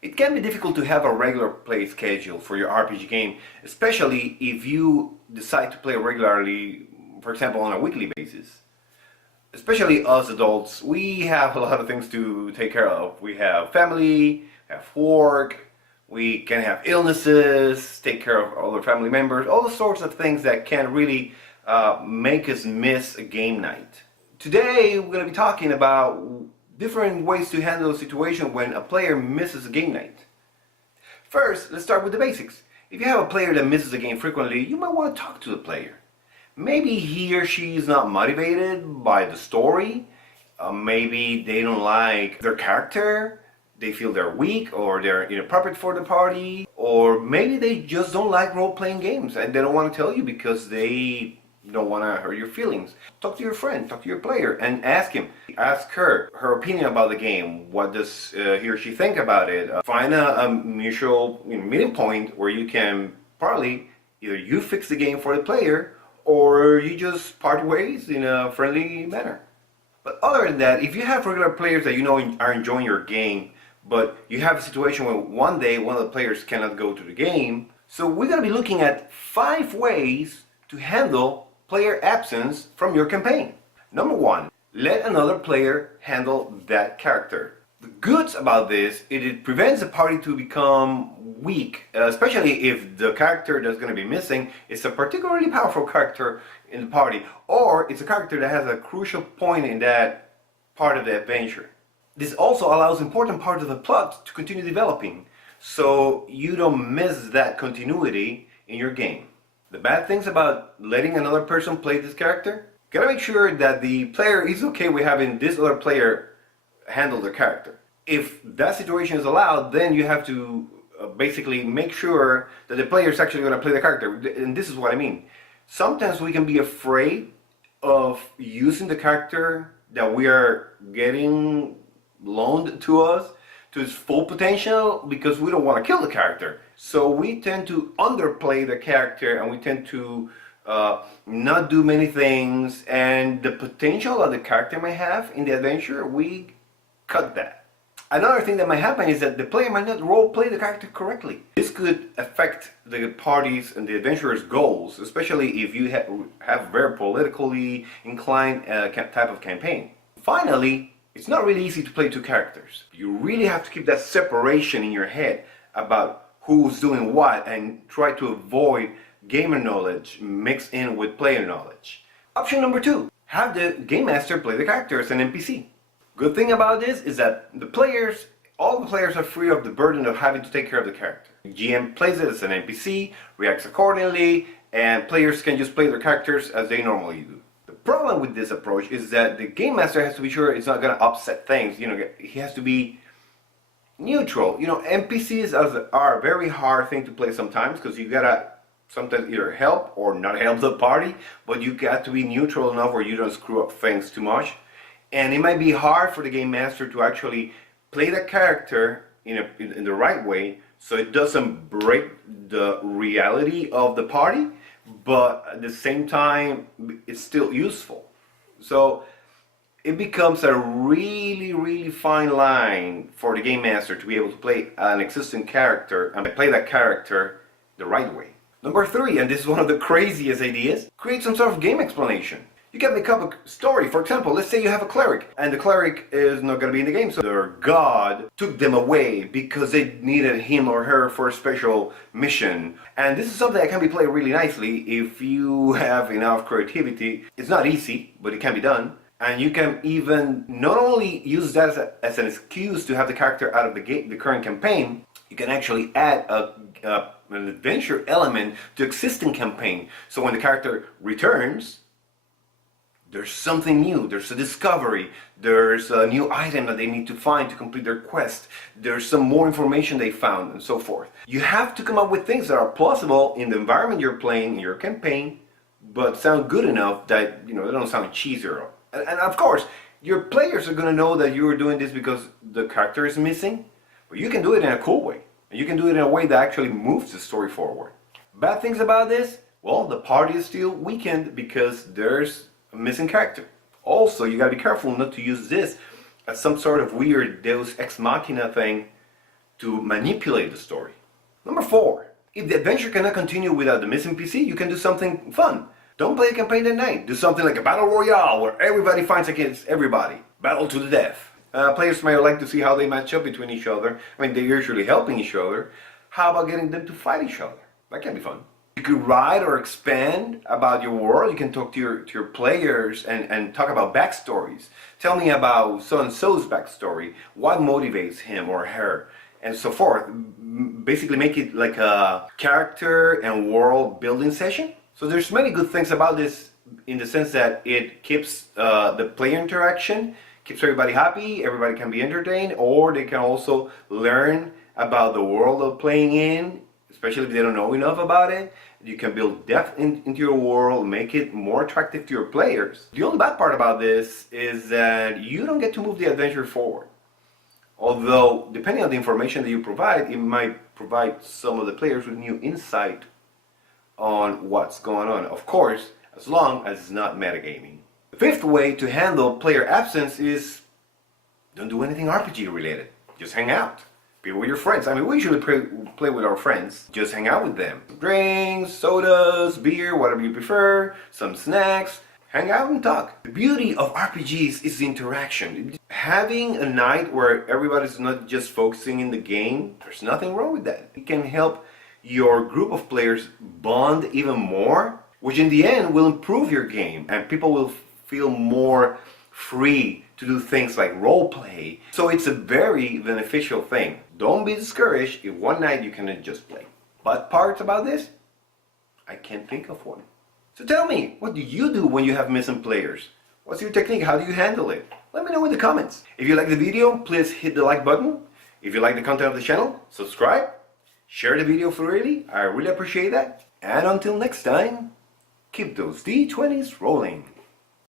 It can be difficult to have a regular play schedule for your RPG game, especially if you decide to play regularly, for example, on a weekly basis. Especially us adults, we have a lot of things to take care of. We have family, have work, we can have illnesses, take care of other family members, all the sorts of things that can really make us miss a game night. Today, we're going to be talking about different ways to handle a situation when a player misses a game night. First, let's start with the basics. If you have a player that misses a game frequently, you might want to talk to the player. Maybe he or she is not motivated by the story. Maybe they don't like their character. They feel they're weak or they're inappropriate for the party. Or maybe they just don't like role-playing games and they don't want to tell you because they don't want to hurt your feelings. Talk to your friend, talk to your player and ask him. Ask her opinion about the game. What does he or she think about it? Find a mutual meeting point where you can partly either you fix the game for the player or you just part ways in a friendly manner. But other than that, if you have regular players that you know are enjoying your game, but you have a situation where one day one of the players cannot go to the game, so we're going to be looking at 5 ways to handle player absence from your campaign. Number 1, let another player handle that character. The goods about this is it prevents the party to become weak, especially if the character that's going to be missing is a particularly powerful character in the party, or it's a character that has a crucial point in that part of the adventure. This also allows important parts of the plot to continue developing, so you don't miss that continuity in your game. The bad things about letting another person play this character, gotta make sure that the player is okay with having this other player handle their character. If that situation is allowed, then you have to basically make sure that the player is actually going to play the character. And this is what I mean. Sometimes we can be afraid of using the character that we are getting loaned to us to its full potential because we don't want to kill the character. So we tend to underplay the character and we tend to not do many things, and the potential that the character may have in the adventure, we cut that. Another thing that might happen is that the player might not role play the character correctly. This could affect the party's and the adventurer's goals, especially if you have very politically inclined type of campaign. Finally, it's not really easy to play 2 characters. You really have to keep that separation in your head about who's doing what and try to avoid gamer knowledge mixed in with player knowledge. Option number 2, have the game master play the character as an NPC. Good thing about this is that all the players are free of the burden of having to take care of the character. The GM plays it as an NPC, reacts accordingly, and players can just play their characters as they normally do. The problem with this approach is that the game master has to be sure it's not going to upset things. He has to be neutral. NPCs are a very hard thing to play sometimes because you gotta sometimes either help or not help the party, but you got to be neutral enough where you don't screw up things too much. And it might be hard for the game master to actually play the character in the right way so it doesn't break the reality of the party, but at the same time it's still useful. So it becomes a really fine line for the game master to be able to play an existing character and play that character the right way. Number 3, and this is one of the craziest ideas, create some sort of game explanation. You can make up a story. For example, let's say you have a cleric and the cleric is not going to be in the game, so their god took them away because they needed him or her for a special mission. And this is something that can be played really nicely if you have enough creativity. It's not easy, but it can be done. And you can even not only use that as an excuse to have the character out of the current campaign, you can actually add an adventure element to existing campaign. So when the character returns, there's something new, there's a discovery, there's a new item that they need to find to complete their quest, there's some more information they found, and so forth. You have to come up with things that are plausible in the environment you're playing in your campaign, but sound good enough that they don't sound cheesy or. And of course, your players are going to know that you're doing this because the character is missing, but you can do it in a cool way. And you can do it in a way that actually moves the story forward. Bad things about this? Well, the party is still weakened because there's a missing character. Also, you gotta be careful not to use this as some sort of weird Deus Ex Machina thing to manipulate the story. Number 4, if the adventure cannot continue without the missing PC, you can do something fun. Don't play a campaign at night. Do something like a battle royale where everybody fights against everybody. Battle to the death. Players might like to see how they match up between each other. I mean, they're usually helping each other. How about getting them to fight each other? That can be fun. You could write or expand about your world. You can talk to your players and talk about backstories. Tell me about so-and-so's backstory. What motivates him or her? And so forth. Basically make it like a character and world building session. So there's many good things about this in the sense that it keeps the player interaction, keeps everybody happy, everybody can be entertained, or they can also learn about the world of playing in, especially if they don't know enough about it. You can build depth into your world, make it more attractive to your players. The only bad part about this is that you don't get to move the adventure forward. Although, depending on the information that you provide, it might provide some of the players with new insight on what's going on. Of course, as long as it's not metagaming. The 5th way to handle player absence is don't do anything RPG related. Just hang out. Be with your friends. I mean, we usually play with our friends. Just hang out with them. Drinks, sodas, beer, whatever you prefer, some snacks. Hang out and talk. The beauty of RPGs is the interaction. Having a night where everybody's not just focusing in the game, there's nothing wrong with that. It can help your group of players bond even more, which in the end will improve your game, and people will feel more free to do things like role play. So it's a very beneficial thing. Don't be discouraged if one night you cannot just play. But parts about this? I can't think of one. So tell me, what do you do when you have missing players? What's your technique? How do you handle it? Let me know in the comments. If you like the video, please hit the like button. If you like the content of the channel, subscribe. Share the video freely. I really appreciate that. And until next time, keep those D20s rolling.